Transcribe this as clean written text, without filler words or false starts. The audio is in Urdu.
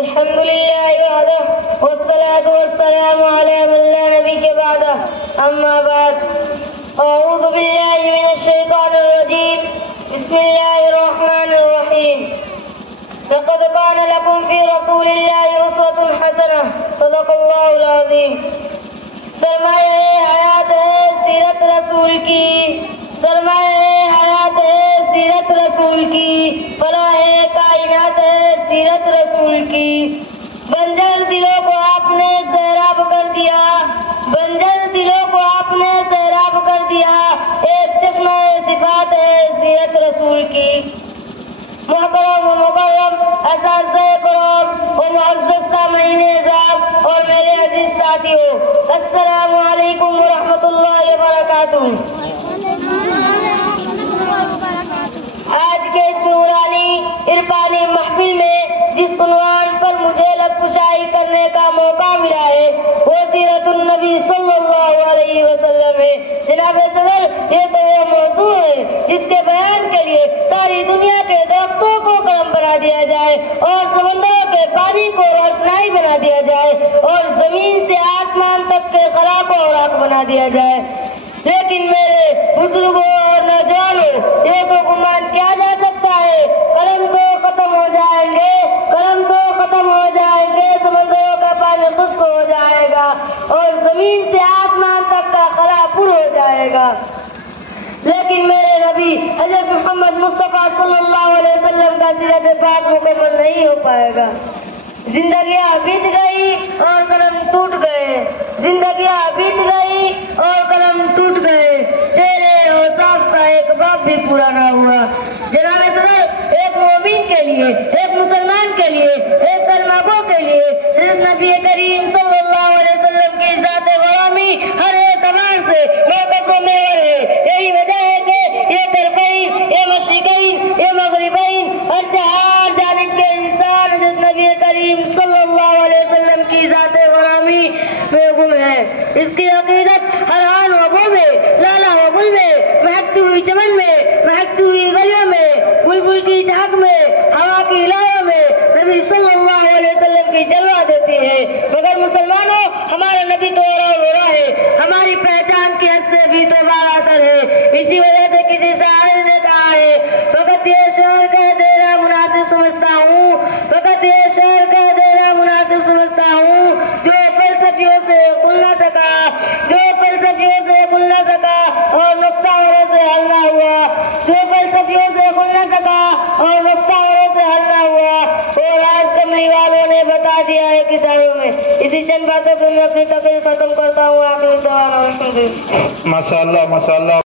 الحمد لله وحده والصلاة والسلام على من لا نبي بعده أما بعد أعوذ بالله من الشيطان الرجيم بسم الله الرحمن الرحيم لقد كان لكم في رسول الله أسوة حسنة صدق الله العظيم سرمایہ حیات ہے سیرت رسول کی سرمایہ حیات ہے سیرت رسول کی فلاح کائنات ہے سیرت رسول کی بنجر دلوں کو آپ نے سیراب کر دیا بنجر دلوں کو آپ نے سیراب کر دیا ایک چشمہ صفات ہے سیرت رسول کی محترم و مکرم اساتذہ کرام و معزز سامعین اعزاز اور میرے عزیز ساتھیوں السلام علیکم ورحمۃ اللہ وبرکاتہ۔ آج کے اس نورانی عرفانی محفل میں جس عنوان پر مجھے لب کشائی کرنے کا موقع ملا ہے وہ سیرت النبی صلی اللہ علیہ وسلم ہے۔ جناب صدر یہ تو وہ موضوع ہے جس کے بیان کے لیے ساری دنیا کے درختوں کو قلم بنا دیا جائے اور سمندروں کے پانی کو روشنائی بنا دیا جائے اور زمین سے آسمان تک کے خلا کو اوراق بنا دیا جائے، لیکن میرے بزرگوں اور نوجوانوں یہ تو گمان کیا جا سکتا ہے قلم تو ختم ہو جائیں گے قلم تو ختم ہو جائیں گے سمندروں کا پانی خشک ہو جائے گا اور زمین سے آسمان تک کا خلا پر ہو جائے گا، لیکن میرے نبی حضرت محمد مصطفیٰ صلی اللہ علیہ وسلم کا سیرت پاک مکمل نہیں ہو پائے گا۔ زندگیاں بیت گئی اور قلم ٹوٹ گئے زندگیاں بیت گئی اور قلم ٹوٹ گئے تیرے اوصاف کا ایک باب بھی پورا نہ ہوا۔ جناب صدر ایک مومن کے لیے ایک مسلمان کے لیے ایک کلمہ گو کے لیے حضرت نبی کریم صلی اللہ علیہ وسلم کی ذات غلامی ہر اعتبار سے موقف و محور ہے۔ یہی وجہ ہے کہ یہ طرفین یہ مشرقین یہ مغربین ہر جہاں جانب کے انسان حضرت نبی کریم صلی اللہ علیہ وسلم کی ذات غلامی میں گم ہے۔ اس کی عقیدت ہر آن و بو میں لالا و گل میں مہکتی ہوئی چمن میں مہکتی ہوئی گلیوں میں بلبل کی چہک میں ہوا کی لہروں میں نبی صلی اللہ علیہ وسلم کی جلوہ دیتی ہے، مگر مسلمانوں ہمارا نبی تو اور ہو رہا ہے، ہماری پہچان کی حد سے بھی تو بالاتر ہے۔ اسی وجہ سے کسی شاعر نے کہا ہے فقط یہ شعر کہہ دینا مناسب سمجھتا ہوں فقط یہ شعر کہہ دینا مناسب سمجھتا ہوں جو فلسفیوں سے کھل نہ سکا جو فلسفیوں سے کھل نہ سکا اور نقطہ اوروں سے حل نہ ہوا جو فلسفیوں سے کھل نہ سکا اور نقطہ اوروں سے حل نہ ہوا اور آج کملی والوں نے بتا دیا ہے کسانوں میں۔ اسی چند باتوں پہ میں اپنی تقریر ختم کرتا ہوں۔ آخری دعا ماشاء اللہ ماشاء اللہ۔